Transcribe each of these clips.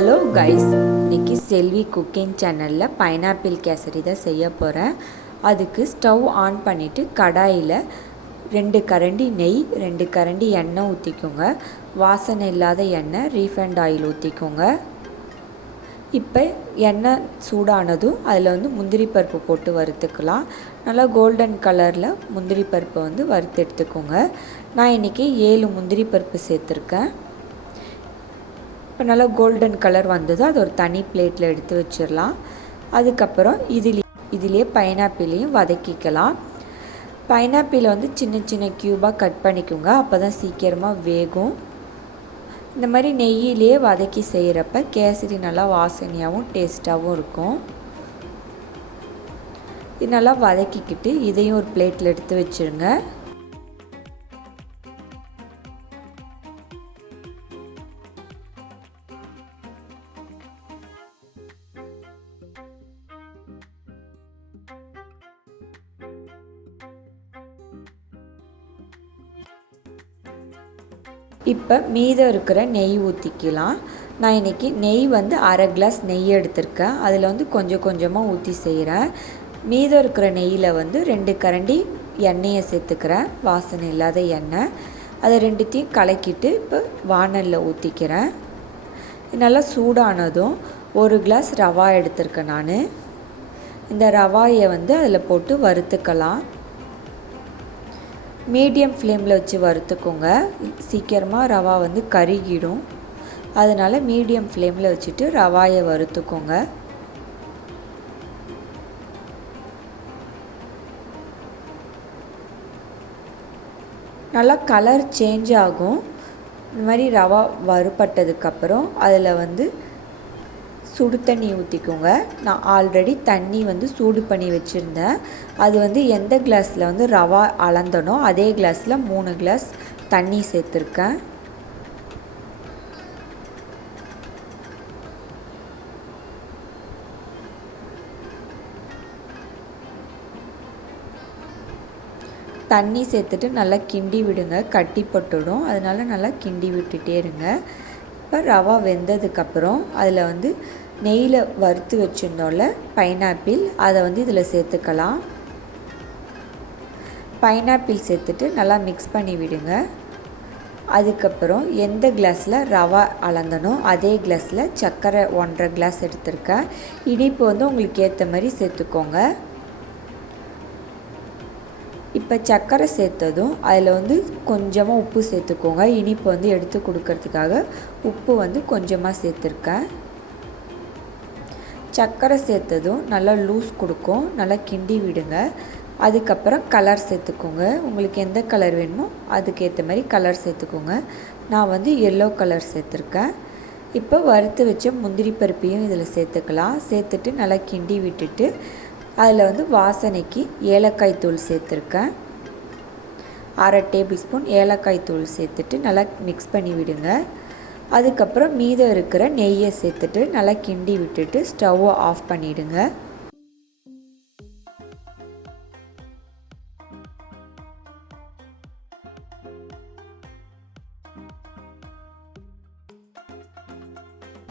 Hello guys, இன்றைக்கி செல்வி cooking சேனலில் pineapple kesari தான் செய்ய போகிறேன். அதுக்கு ஸ்டவ் ஆன் பண்ணிவிட்டு கடாயில் 2 கரண்டி நெய், 2 கரண்டி எண்ணெய் ஊற்றிக்கோங்க. வாசனை இல்லாத எண்ணெய், ரீஃபைண்ட் ஆயில் ஊற்றிக்கோங்க. இப்போ எண்ணெய் சூடானதும் அதில் முந்திரி பருப்பு போட்டு வறுத்துக்கலாம். நல்லா கோல்டன் கலரில் முந்திரி பருப்பை வறுத்து எடுத்துக்கோங்க. நான் இன்றைக்கி 7 முந்திரி பருப்பு சேர்த்துருக்கேன். இப்போ நல்லா கோல்டன் கலர் வந்ததும் அது ஒரு தனி பிளேட்டில் எடுத்து வச்சிடலாம். அதுக்கப்புறம் இதிலே பைனாப்பிளையும் வதக்கிக்கலாம். பைனாப்பிளை சின்ன சின்ன க்யூபாக கட் பண்ணிக்கோங்க, அப்போ தான் சீக்கிரமாக வேகும். இந்த மாதிரி நெய்யிலே வதக்கி செய்கிறப்ப கேசரி நல்லா வாசனையாகவும் டேஸ்ட்டாகவும் இருக்கும். இது நல்லா வதக்கிக்கிட்டு இதையும் ஒரு பிளேட்டில் எடுத்து வச்சுருங்க. இப்போ மீதம் இருக்கிற நெய் ஊற்றிக்கலாம். நான் இன்றைக்கி நெய் 1/2 கிளாஸ் நெய் எடுத்திருக்கேன். அதில் கொஞ்சம் கொஞ்சமாக ஊற்றி செய்கிறேன். மீதம் இருக்கிற நெய்யில் 2 கரண்டி எண்ணெயை சேர்த்துக்கிறேன், வாசனை இல்லாத எண்ணெய். அதை ரெண்டுத்தையும் கலக்கிட்டு இப்போ வாணலில் ஊற்றிக்கிறேன். நல்லா சூடானதும் 1 கிளாஸ் ரவா எடுத்திருக்கேன் நான். இந்த ரவாயை அதில் போட்டு வறுத்துக்கலாம். மீடியம் ஃப்ளேமில் வச்சு வறுத்துக்கோங்க, சீக்கிரமாக ரவா கருகிடும். அதனால் மீடியம் ஃப்ளேமில் வச்சுட்டு ரவாயை வறுத்துக்கோங்க. நல்லா கலர் சேஞ்ச் ஆகும். இந்த மாதிரி ரவா வறுபட்டதுக்கப்புறம் அதில் சுடு தண்ணி ஊற்றிக்கோங்க. நான் ஆல்ரெடி தண்ணி சூடு பண்ணி வச்சுருந்தேன். அது எந்த கிளாஸில் ரவா அளந்தனோ அதே கிளாஸில் 3 கிளாஸ் தண்ணி சேர்த்துருக்கேன். தண்ணி சேர்த்துட்டு நல்லா கிண்டி விடுங்க, கட்டி போட்டுடும். அதனால் நல்லா கிண்டி விட்டுட்டே இருங்க. இப்போ ரவா வெந்ததுக்கப்புறம் அதில் நெய்யில் வறுத்து வச்சுருந்தோம்ல பைனாப்பிள், அதை இதில் சேர்த்துக்கலாம். பைனாப்பிள் சேர்த்துட்டு நல்லா மிக்ஸ் பண்ணி விடுங்க. அதுக்கப்புறம் எந்த கிளாஸில் ரவா அளந்தனோ அதே கிளாஸில் சர்க்கரை 1.5 கிளாஸ் எடுத்திருக்கேன். இனிப்பு உங்களுக்கு ஏற்ற மாதிரி சேர்த்துக்கோங்க. இப்போ சர்க்கரை சேர்த்ததும் அதில் கொஞ்சமாக உப்பு சேர்த்துக்கோங்க. இனிப்பு எடுத்து கொடுக்கறதுக்காக உப்பு கொஞ்சமாக சேர்த்துருக்கேன். சர்க்கரை சேர்த்ததும் நல்லா லூஸ் கொடுக்கும், நல்லா கிண்டி விடுங்க. அதுக்கப்புறம் கலர் சேர்த்துக்கோங்க. உங்களுக்கு எந்த கலர் வேணுமோ அதுக்கேற்ற மாதிரி கலர் சேர்த்துக்கோங்க. நான் எல்லோ கலர் சேர்த்துருக்கேன். இப்போ வறுத்து வச்ச முந்திரி பருப்பையும் இதில் சேர்த்துக்கலாம். சேர்த்துட்டு நல்லா கிண்டி விட்டுட்டு அதில் வாசனைக்கு ஏலக்காய் தூள் சேர்த்துருக்கேன். 1/2 டேபிள் ஸ்பூன் ஏலக்காய் தூள் சேர்த்துட்டு நல்லா மிக்ஸ் பண்ணி விடுங்க. அதுக்கப்புறம் மீதம் இருக்கிற நெய்யை சேர்த்துட்டு நல்லா கிண்டி விட்டுட்டு ஸ்டவ்வை ஆஃப் பண்ணிவிடுங்க.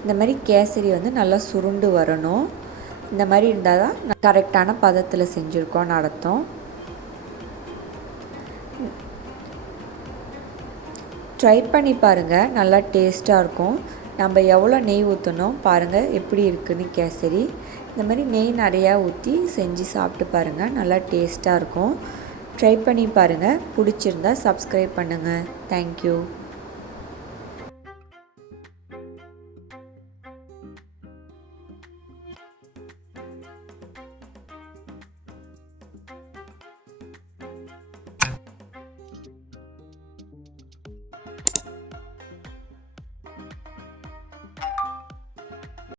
இந்த மாதிரி கேசரி நல்லா சுருண்டு வரணும். இந்த மாதிரி இருந்தால் தான் கரெக்டான பதத்தில் செஞ்சுருக்கோன்னு அர்த்தம். ட்ரை பண்ணி பாருங்கள், நல்லா டேஸ்ட்டாக இருக்கும். நம்ம எவ்வளோ நெய் ஊற்றணும் பாருங்கள் எப்படி இருக்குதுன்னு கேசரி. இந்த மாதிரி நெய் நிறையா ஊற்றி செஞ்சு சாப்பிட்டு பாருங்கள், நல்லா டேஸ்ட்டாக இருக்கும். ட்ரை பண்ணி பாருங்கள். பிடிச்சிருந்தா சப்ஸ்கிரைப் பண்ணுங்கள். தேங்க்யூ.